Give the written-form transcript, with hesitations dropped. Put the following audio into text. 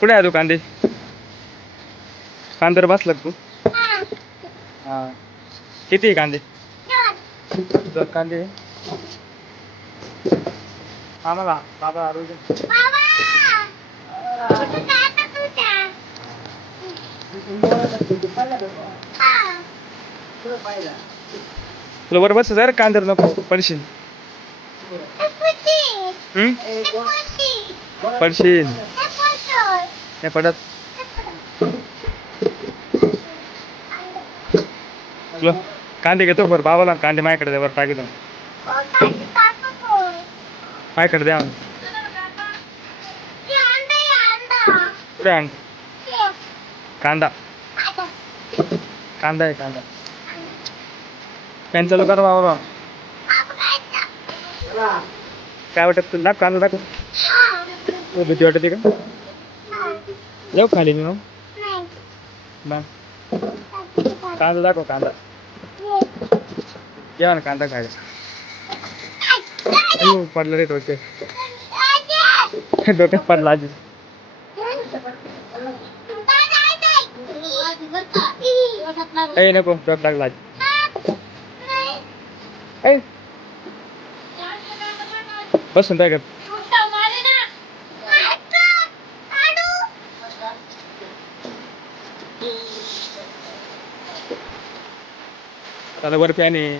कुठे आहे तू कांदे कांद्यावर बसला का तू हा किती आहे कांदे दोन कांदे आम्हाला बाबा आरू दे. तुला बरोबर बस जरा कांद्यावर नको पडशील पडशील नाही पडत तुला कांदे घेतो बरं बाबाला कांदे माझ्याकडे द्या बरं टाकी माझ्याकडे द्या कुठे आण कांदा कांदा आहे कांदा फॅन चालू कर बाबा काय वाटत तुला कांदा दाखव भीती वाटते का जाऊ खाली मी मग कांदा दाखव कांदा या ना कांदा खायला पडलं रे डोक्यात पडला आजी नको डोक लागला आजी बसून काय कर त्याला वर फॅन आहे